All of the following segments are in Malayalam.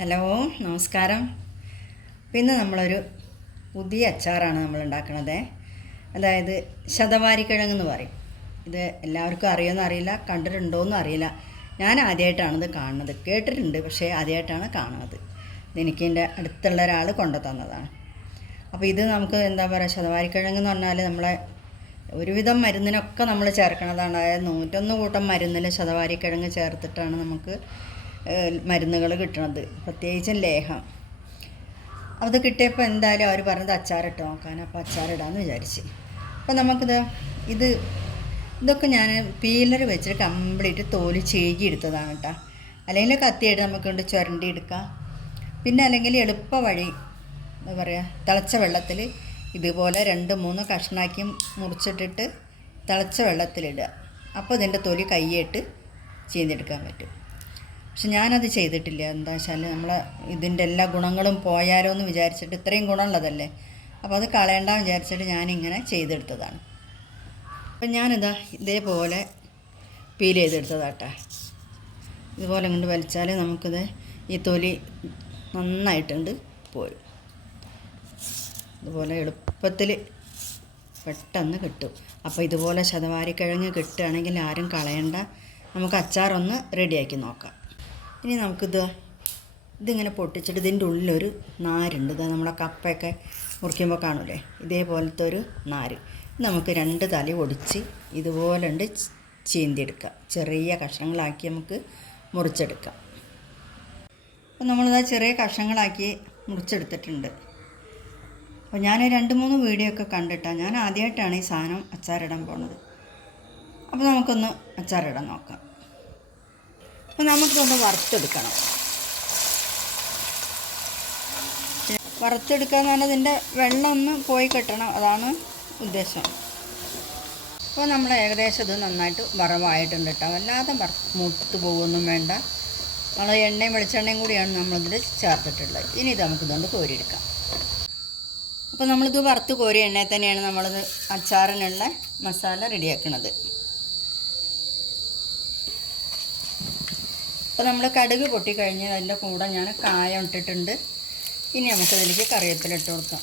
ഹലോ നമസ്കാരം. പിന്നെ നമ്മളൊരു പുതിയ അച്ചാറാണ് നമ്മൾ ഉണ്ടാക്കുന്നത് അതായത് ശതവാരിക്കിഴങ്ങ് എന്ന് പറയും. ഇത് എല്ലാവർക്കും അറിയുമെന്ന് അറിയില്ല കണ്ടിട്ടുണ്ടോയെന്ന് അറിയില്ല. ഞാൻ ആദ്യമായിട്ടാണ് ഇത് കാണുന്നത്. കേട്ടിട്ടുണ്ട് പക്ഷേ ആദ്യമായിട്ടാണ് കാണുന്നത്. ഇതെനിക്ക് എന്റെ അടുത്തുള്ള ഒരാൾ കൊണ്ടു തന്നതാണ്. അപ്പോൾ ഇത് നമുക്ക് എന്താ പറയുക ശതവാരിക്കിഴങ്ങ് എന്ന് പറഞ്ഞാൽ നമ്മളെ ഒരുവിധം മരുന്നിനൊക്കെ നമ്മൾ ചേർക്കണതാണ്. അതായത് നൂറ്റൊന്ന് കൂട്ടം മരുന്നിൽ ശതവാരിക്കിഴങ്ങ് ചേർത്തിട്ടാണ് നമുക്ക് മരുന്നുകൾ കിട്ടണത്. പ്രത്യേകിച്ചും ലേഹം. അത് കിട്ടിയപ്പോൾ എന്തായാലും അവർ പറഞ്ഞത് അച്ചാറിട്ട്. നോക്കാൻ അപ്പോൾ അച്ചാറിടാമെന്ന് വിചാരിച്ച്. അപ്പോൾ നമുക്കിത് ഇത് ഇതൊക്കെ ഞാൻ പീലർ വെച്ചിട്ട് കംപ്ലീറ്റ് തോൽ ചേകി എടുത്തതാണ് കേട്ടോ അല്ലെങ്കിൽ കത്തിയായിട്ട് നമുക്കൊണ്ട് ചുരണ്ടി എടുക്കാം. പിന്നെ അല്ലെങ്കിൽ എളുപ്പ വഴി എന്താ പറയുക തിളച്ച വെള്ളത്തിൽ ഇതുപോലെ രണ്ട് മൂന്ന് കഷ്ണാക്കി മുറിച്ചിട്ടിട്ട് തിളച്ച വെള്ളത്തിലിടുക. അപ്പോൾ ഇതിന്റെ തൊലി കൈയിട്ട് ചെയ്തെടുക്കാൻ പറ്റും. പക്ഷെ ഞാനത് ചെയ്തിട്ടില്ല. എന്താ വെച്ചാൽ നമ്മൾ ഇതിന്റെ എല്ലാ ഗുണങ്ങളും പോയാലോ എന്ന് വിചാരിച്ചിട്ട് ഇത്രയും ഗുണമുള്ളതല്ലേ? അപ്പോൾ അത് കളയണ്ട വിചാരിച്ചിട്ട് ഞാനിങ്ങനെ ചെയ്തെടുത്തതാണ്. അപ്പം ഞാനിതാ ഇതേപോലെ പീൽ ചെയ്തെടുത്തതാട്ടെ. ഇതുപോലെ ഇങ്ങോട്ട് വലിച്ചാൽ നമുക്കിത് ഈ തൊലി നന്നായിട്ടുണ്ട് പോരും. ഇതുപോലെ എളുപ്പത്തിൽ പെട്ടെന്ന് കിട്ടും. അപ്പോൾ ഇതുപോലെ ശതവാരിക്കിഴങ്ങ് കിട്ടുകയാണെങ്കിൽ ആരും കളയണ്ട. നമുക്ക് അച്ചാറൊന്ന് റെഡിയാക്കി നോക്കാം. ഇനി നമുക്കിത് ഇതിങ്ങനെ പൊട്ടിച്ചിട്ട് ഇതിന്റെ ഉള്ളിലൊരു നാരുണ്ട്. ഇത് നമ്മുടെ കപ്പയൊക്കെ മുറിക്കുമ്പോൾ കാണൂലേ? ഇതേപോലത്തെ ഒരു നാര്. നമുക്ക് രണ്ട് തല ഒടിച്ച് ഇതുപോലെ ഉണ്ട് ചീന്തിയെടുക്കാം. ചെറിയ കഷ്ണങ്ങളാക്കി നമുക്ക് മുറിച്ചെടുക്കാം. അപ്പോൾ നമ്മളിതാ ചെറിയ കഷ്ണങ്ങളാക്കി മുറിച്ചെടുത്തിട്ടുണ്ട്. അപ്പോൾ ഞാൻ രണ്ട് മൂന്ന് വീഡിയോ ഒക്കെ കണ്ടിട്ടാണ് ഞാൻ ആദ്യമായിട്ടാണ് ഈ സാധനം അച്ചാറിടാൻ പോണത്. അപ്പോൾ നമുക്കൊന്ന് അച്ചാറിടാൻ നോക്കാം. അപ്പോൾ നമുക്കിതൊന്ന് വറുത്തെടുക്കണം. വറുത്തെടുക്കുക എന്ന് പറഞ്ഞാൽ ഇതിന്റെ വെള്ളം ഒന്ന് പോയി കിട്ടണം. അതാണ് ഉദ്ദേശം. അപ്പോൾ നമ്മൾ ഏകദേശം ഇത് നന്നായിട്ട് വറവായിട്ടുണ്ട് കേട്ടോ. വല്ലാതെ വറ പോകുമൊന്നും വേണ്ട. നമ്മൾ എണ്ണയും വെളിച്ചെണ്ണയും കൂടിയാണ് നമ്മളിതിൽ ചേർത്തിട്ടുള്ളത്. ഇനി ഇത് നമുക്കിതുകൊണ്ട് കോരിയെടുക്കാം. അപ്പോൾ നമ്മളിത് വറുത്ത് കോരി എണ്ണയിൽ തന്നെയാണ് നമ്മളിത് അച്ചാറിനുള്ള മസാല റെഡിയാക്കുന്നത് അപ്പോൾ നമ്മൾ കടുക് പൊട്ടിക്കഴിഞ്ഞ് അതിന്റെ കൂടെ ഞാൻ കായം ഇട്ടിട്ടുണ്ട്. ഇനി നമുക്കതിലേക്ക് കറിവേപ്പില ഇട്ട് കൊടുക്കാം.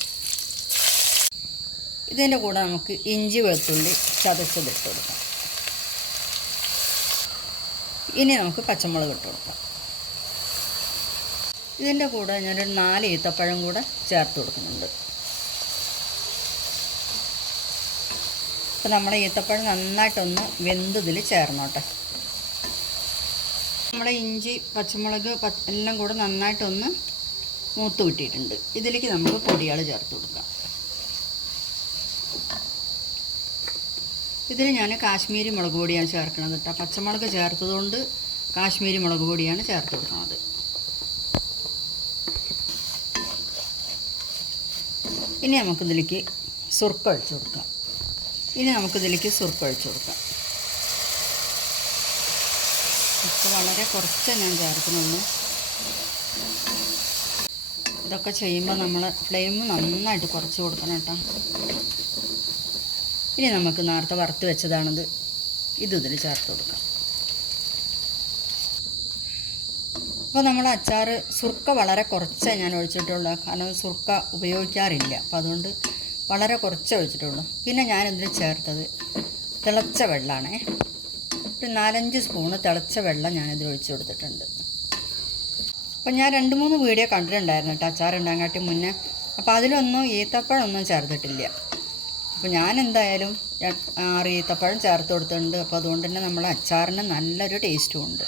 ഇതിന്റെ കൂടെ നമുക്ക് ഇഞ്ചി വെളുത്തുള്ളി ചതച്ചത് ഇട്ട് കൊടുക്കാം. ഇനി നമുക്ക് പച്ചമുളക് ഇട്ട് കൊടുക്കാം. ഇതിന്റെ കൂടെ ഞാനൊരു നാല് ഈത്തപ്പഴം കൂടെ ചേർത്ത് കൊടുക്കുന്നുണ്ട്. അപ്പോൾ നമ്മുടെ ഈത്തപ്പഴം നന്നായിട്ടൊന്ന് വെന്തതിൽ ചേർന്നോട്ടെ. നമ്മുടെ ഇഞ്ചി പച്ചമുളക് എല്ലാം കൂടെ നന്നായിട്ടൊന്ന് മൂത്ത് കിട്ടിയിട്ടുണ്ട്. ഇതിലേക്ക് നമുക്ക് പൊടികൾ ചേർത്ത് കൊടുക്കാം. ഇതിൽ ഞാൻ കാശ്മീരി മുളക് പൊടിയാണ് ചേർക്കുന്നത് കേട്ടോ. പച്ചമുളക് ചേർത്തതുകൊണ്ട് കാശ്മീരി മുളക് പൊടിയാണ് ചേർത്ത് കൊടുക്കുന്നത്. ഇനി നമുക്കിതിലേക്ക് സുർക്ക ഒഴിച്ചു കൊടുക്കാം. ഇനി നമുക്കിതിലേക്ക് സുർക്ക ഒഴിച്ചു കൊടുക്കാം. ഉപ്പ് വളരെ കുറച്ച് ഞാൻ ചേർക്കുന്നുള്ളൂ. ഇതൊക്കെ ചെയ്യുമ്പോൾ നമ്മൾ ഫ്ലെയിം നന്നായിട്ട് കുറച്ച് കൊടുക്കണം കേട്ടോ. ഇനി നമുക്ക് നേരത്തെ വറുത്ത് വെച്ചതാണിത്. ഇത് ഇതിൽ ചേർത്ത് കൊടുക്കാം. അപ്പോൾ നമ്മൾ അച്ചാർ സുർക്ക വളരെ കുറച്ചേ ഞാൻ ഒഴിച്ചിട്ടുള്ളൂ. കാരണം സുർക്ക ഉപയോഗിക്കാറില്ല. അപ്പോൾ അതുകൊണ്ട് വളരെ കുറച്ചേ ഒഴിച്ചിട്ടുള്ളൂ. പിന്നെ ഞാനിതിൽ ചേർത്തത് തിളച്ച വെള്ളമാണേ ഒരു നാലഞ്ച് സ്പൂണ് തിളച്ച വെള്ളം ഞാനിതിൽ ഒഴിച്ചു കൊടുത്തിട്ടുണ്ട്. അപ്പം ഞാൻ രണ്ട് മൂന്ന് വീഡിയോ കണ്ടിട്ടുണ്ടായിരുന്നു കേട്ടോ അച്ചാർ ഉണ്ടാകാട്ടി മുന്നേ. അപ്പോൾ അതിലൊന്നും ഈത്തപ്പഴമൊന്നും ചേർത്തിട്ടില്ല. അപ്പോൾ ഞാൻ എന്തായാലും ആറ് ഈത്തപ്പഴം ചേർത്ത് കൊടുത്തിട്ടുണ്ട്. അപ്പോൾ അതുകൊണ്ട് തന്നെ നമ്മൾ അച്ചാറിന് നല്ലൊരു ടേസ്റ്റും ഉണ്ട്.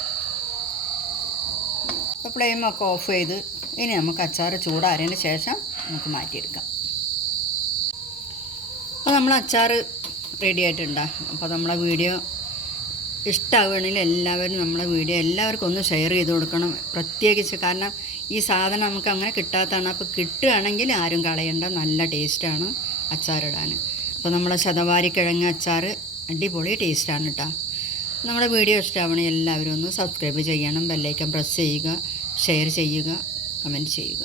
അപ്പോൾ ഫ്ലെയിമൊക്കെ ഓഫ് ചെയ്ത് ഇനി നമുക്ക് അച്ചാർ ചൂടാറിയതിന് ശേഷം നമുക്ക് മാറ്റിയെടുക്കാം. അപ്പോൾ നമ്മൾ അച്ചാർ റെഡി ആയിട്ടുണ്ടാകും അപ്പോൾ നമ്മളെ വീഡിയോ ഇഷ്ടമാവുകയാണെങ്കിൽ എല്ലാവരും നമ്മളെ വീഡിയോ എല്ലാവർക്കും ഒന്ന് ഷെയർ ചെയ്ത് കൊടുക്കണം. പ്രത്യേകിച്ച് കാരണം ഈ സാധനം നമുക്ക് അങ്ങനെ കിട്ടാത്തതാണ്. അപ്പോൾ കിട്ടുകയാണെങ്കിൽ ആരും കളയണ്ട. നല്ല ടേസ്റ്റാണ് അച്ചാറിടാൻ അപ്പോൾ നമ്മളെ ശതവാരിക്കിഴങ്ങ് അച്ചാർ അടിപൊളി ടേസ്റ്റാണ് കേട്ടോ നമ്മുടെ വീഡിയോ ഇഷ്ടമാവണമെങ്കിൽ എല്ലാവരും ഒന്ന് സബ്സ്ക്രൈബ് ചെയ്യണം. ബെല്ലൈക്കൻ പ്രസ് ചെയ്യുക. ഷെയർ ചെയ്യുക. കമന്റ് ചെയ്യുക.